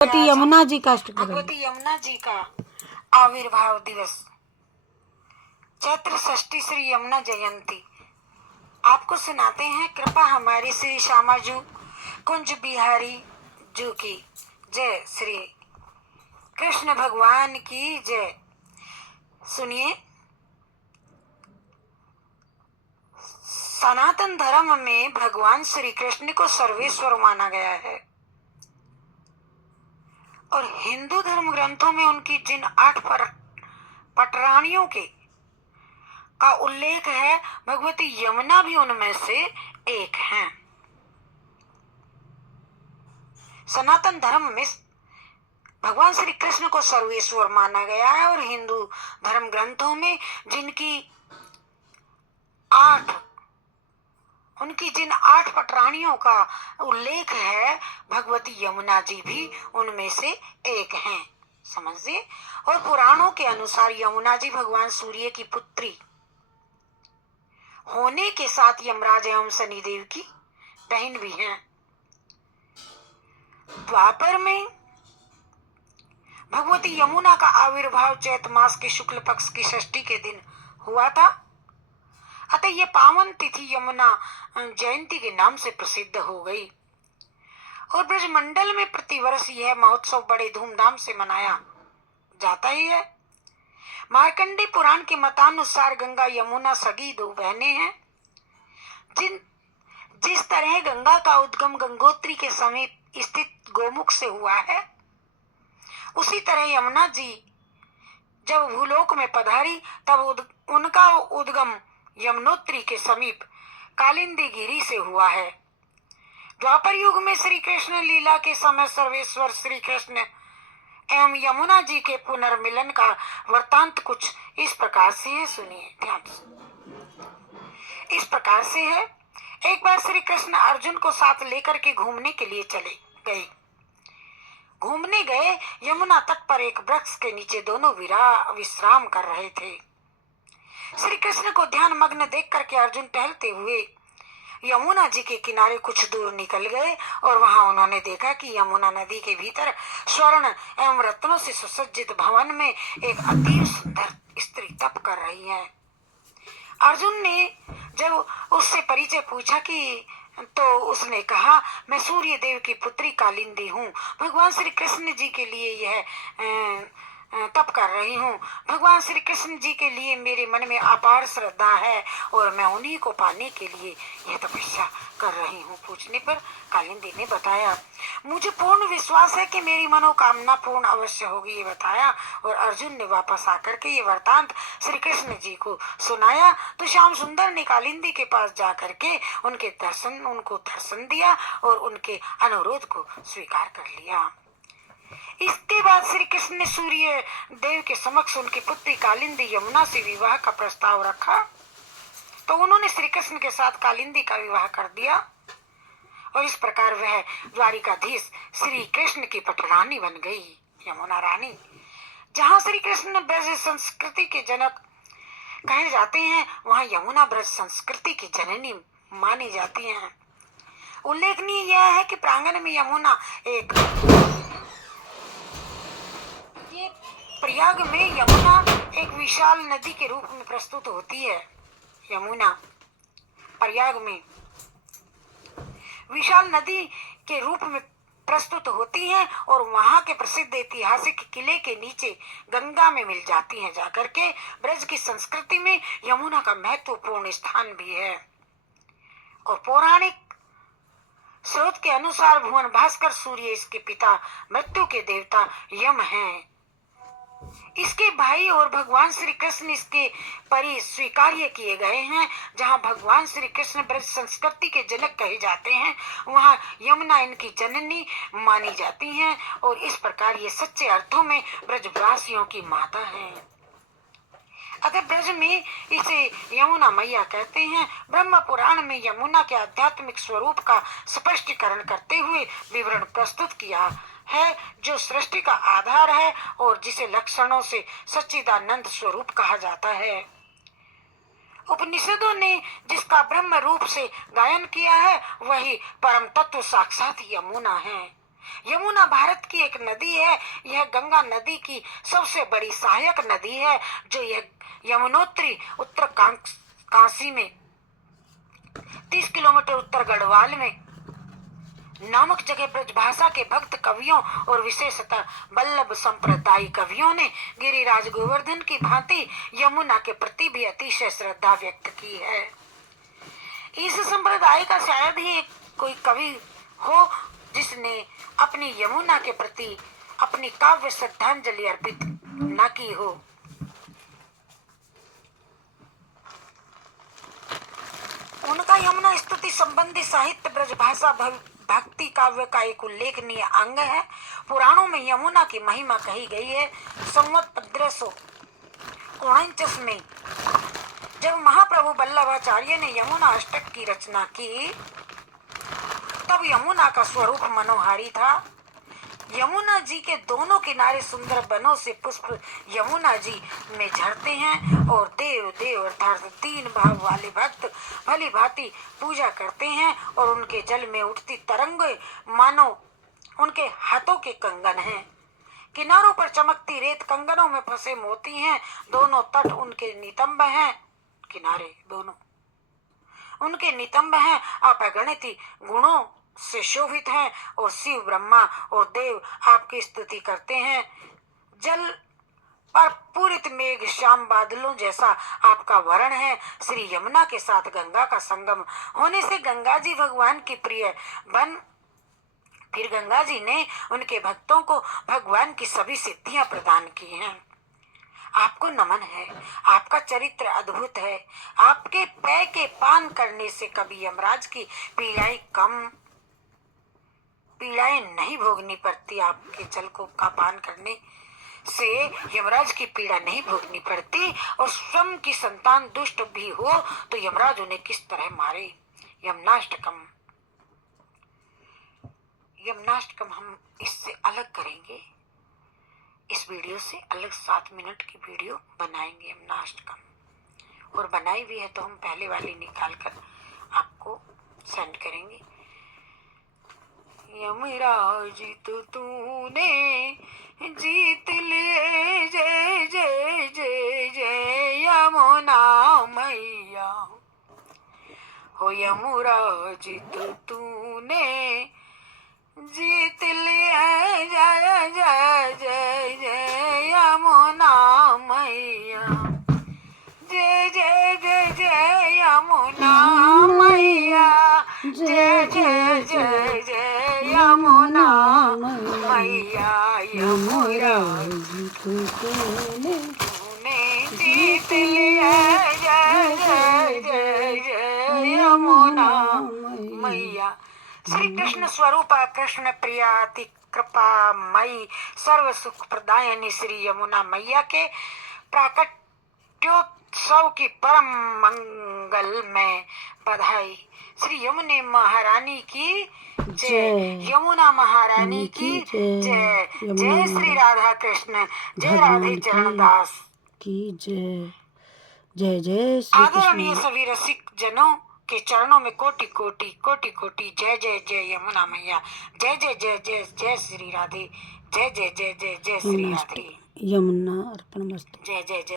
भगवती यमुना जी का भगवती यमुना जी का आविर्भाव दिवस चैत्र षष्ठी श्री यमुना जयंती आपको सुनाते हैं। कृपा हमारी श्री श्यामाजू कुंज बिहारी जू की जय। श्री कृष्ण भगवान की जय। सुनिए, सनातन धर्म में भगवान श्री कृष्ण को सर्वेश्वर माना गया है और हिंदू धर्म ग्रंथों में उनकी जिन 8 पटरानियों के का उल्लेख है, भगवती यमुना भी उनमें से एक हैं। सनातन धर्म में भगवान श्री कृष्ण को सर्वेश्वर माना गया है और हिंदू धर्म ग्रंथों में उनकी जिन 8 पटरानियों का उल्लेख है, भगवती यमुना जी भी उनमें से एक हैं। समझिए। और पुराणों के अनुसार यमुना जी भगवान सूर्य की पुत्री होने के साथ यमराज एवं शनिदेव की बहन भी हैं। द्वापर में भगवती यमुना का आविर्भाव चैत मास के शुक्ल पक्ष की षष्ठी के दिन हुआ था। अतः ये पावन तिथि यमुना जयंती के नाम से प्रसिद्ध हो गई और ब्रजमंडल में प्रतिवर्ष यह महोत्सव बड़े धूमधाम से मनाया जाता ही है। मार्कंडे पुराण के मतानुसार गंगा यमुना सगी 2 बहनें हैं। जिस तरह गंगा का उद्गम गंगोत्री के समीप स्थित गोमुख से हुआ है, उसी तरह यमुना जी जब भूलोक में पधारी तब उनका उद्गम यमुनोत्री के समीप कालिंदी गिरी से हुआ है। द्वापर युग में श्री कृष्ण लीला के समय सर्वेश्वर श्री कृष्ण एवं यमुना जी के पुनर्मिलन का वृतांत कुछ इस प्रकार से है। सुनिए ध्यान से। इस प्रकार से है, एक बार श्री कृष्ण अर्जुन को साथ लेकर के घूमने के लिए चले गए। घूमने गए यमुना तट पर एक वृक्ष के नीचे दोनों विश्राम कर रहे थे। श्री कृष्ण को ध्यान मग्न देख करके अर्जुन टहलते हुए यमुना जी के किनारे कुछ दूर निकल गए और वहां उन्होंने देखा कि यमुना नदी के भीतर स्वर्ण एवं रत्नों से सुसज्जित भवन में एक अति सुंदर स्त्री तप कर रही है। अर्जुन ने जब उससे परिचय पूछा तो उसने कहा, मैं सूर्य देव की पुत्री कालिंदी हूँ। भगवान श्री कृष्ण जी के लिए यह तप कर रही हूँ। भगवान श्री कृष्ण जी के लिए मेरे मन में अपार श्रद्धा है और मैं उन्हीं को पाने के लिए यह तपस्या कर रही हूँ। पूछने पर कालिंदी ने बताया, मुझे पूर्ण विश्वास है कि मेरी मनोकामना पूर्ण अवश्य होगी, ये बताया। और अर्जुन ने वापस आकर के ये वृतांत श्री कृष्ण जी को सुनाया तो श्याम सुंदर ने कालिंदी के पास जा करके उनको दर्शन दिया और उनके अनुरोध को स्वीकार कर लिया। इसके बाद श्री कृष्ण ने सूर्य देव के समक्ष उनकी पुत्री कालिंदी यमुना से विवाह का प्रस्ताव रखा तो उन्होंने श्री कृष्ण के साथ कालिंदी का विवाह कर दिया और इस प्रकार वह द्वारिकाधीश श्री कृष्ण की पटरानी बन गई, यमुना रानी। जहाँ श्री कृष्ण ब्रज संस्कृति के जनक कहे जाते हैं, वहाँ यमुना ब्रज संस्कृति की जननी मानी जाती है। उल्लेखनीय यह है कि प्रांगण में यमुना प्रयाग में यमुना एक विशाल नदी के रूप में प्रस्तुत होती है। यमुना प्रयाग में विशाल नदी के रूप में प्रस्तुत होती है और वहां के प्रसिद्ध ऐतिहासिक किले के नीचे गंगा में मिल जाती है। जाकर के ब्रज की संस्कृति में यमुना का महत्वपूर्ण स्थान भी है और पौराणिक स्रोत के अनुसार भुवन भास्कर सूर्य इसके पिता, मृत्यु के देवता यम हैं। इसके भाई और भगवान श्री कृष्ण इसके परि स्वीकार्य किए गए हैं। जहां भगवान श्री कृष्ण ब्रज संस्कृति के जनक कहे जाते हैं, वहां यमुना इनकी जननी मानी जाती हैं और इस प्रकार ये सच्चे अर्थों में ब्रजवासियों की माता है। अतः ब्रज में इसे यमुना मैया कहते हैं। ब्रह्म पुराण में यमुना के आध्यात्मिक स्वरूप का स्पष्टीकरण करते हुए विवरण प्रस्तुत किया है, जो सृष्टि का आधार है और जिसे लक्षणों से सच्चिदानंद स्वरूप कहा जाता है। उपनिषदों ने जिसका ब्रह्म रूप से गायन किया है, वही परम तत्व साक्षात यमुना है। यमुना भारत की एक नदी है। यह गंगा नदी की सबसे बड़ी सहायक नदी है, जो यह यमुनोत्री उत्तर काशी में 30 किलोमीटर उत्तर गढ़वाल में नामक जगह ब्रजभाषा के भक्त कवियों और विशेषतः वल्लभ संप्रदाय कवियों ने गिरिराज गोवर्धन की भांति यमुना के प्रति भी अतिशय श्रद्धा व्यक्त की है। इस संप्रदाय का शायद ही कोई कवि हो जिसने अपनी यमुना के प्रति अपनी काव्य श्रद्धांजलि अर्पित न की हो। उनका यमुना स्तुति संबंधी साहित्य ब्रजभाषा भक्ति काव्य का एक उल्लेखनीय अंग है। पुराणों में यमुना की महिमा कही गई है। संवत 1549 में जब महाप्रभु वल्लभाचार्य ने यमुना अष्टक की रचना की, तब यमुना का स्वरूप मनोहारी था। यमुना जी के दोनों किनारे सुंदर बनों से पुष्प यमुना जी में झरते हैं और देव देव अर्थात तीन भाव वाले भक्त भली भांति पूजा करते हैं और उनके जल में उठती तरंग मानो उनके हाथों के कंगन हैं। किनारों पर चमकती रेत कंगनों में फंसे मोती हैं। दोनों तट उनके नितंब हैं। किनारे दोनों उनके नितंब हैं। अपगणित गुणों से शोभित हैं और शिव ब्रह्मा और देव आपकी स्तुति करते हैं। जल पर पूरित मेघ श्याम बादलों जैसा आपका वर्ण है। श्री यमुना के साथ गंगा का संगम होने से गंगा जी भगवान की प्रिय बन फिर गंगा जी ने उनके भक्तों को भगवान की सभी सिद्धियां प्रदान की हैं। आपको नमन है। आपका चरित्र अद्भुत है। आपके पेय के पान करने से कभी यमराज की पीड़ाएं नहीं भोगनी पड़ती। आपके जल को का पान करने से यमराज की पीड़ा नहीं भोगनी पड़ती। और स्वयं की संतान दुष्ट भी हो तो यमराज उन्हें किस तरह मारे। यमुनाष्टकम हम इससे अलग करेंगे। इस वीडियो से अलग 7 मिनट की वीडियो बनाएंगे यमुनाष्टकम, और बनाई भी है तो हम पहले वाली निकाल कर आपको सेंड करेंगे। यमराज तो तूने जीत लिए, जय जय जय जय यमुना मैया। हो यमराज तो तूने जीत लिया, जय जय जय जय यमुना मैया। जय जय जय जय यमुना मैया। जय जय जय जय यमुना मैया। यमराज तूने जीत लिया, जय जय जय जय यमुना मैया। श्री कृष्ण स्वरूप कृष्ण प्रिया अति कृपा मई सर्व सुख प्रदायनी श्री यमुना मैया के प्राकट्योत्सव की परम मंगल में बधाई। श्री यमुने महारानी की जय। यमुना महारानी की जय। जय श्री राधा कृष्ण। जय राधे चरण दास की जय। जय जय श्री आदरणीय कृष्ण। सभी रसिक जनों के चरणों में कोटि कोटि कोटि कोटि जय जय जय यमुना मैया। जय जय जय जय जय श्री राधे। जय जय जय जय जय श्री राधे। यमुना अर्पणमस्तु। जय जय जय।